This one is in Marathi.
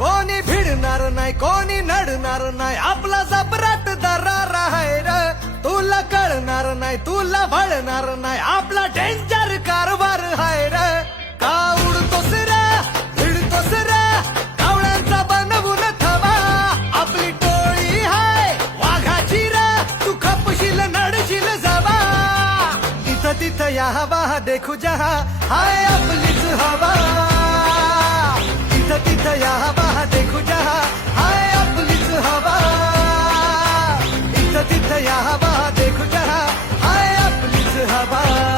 कोणी भिडणार नाही कोणी नडणार नाही आपला जबराट दरार आहे र. तुला कळणार नाही तुला भळणार नाही आपला डेंजर कारभार आहे र. का उडतोस रे भिडतोस रे कावळ्यांचा बनवून थवा आपली टोळी हाय वाघाची रे तू खपशील नडशील जबा इथं तिथं या हवा देखू जहा. हाय आपलीच হাওয়া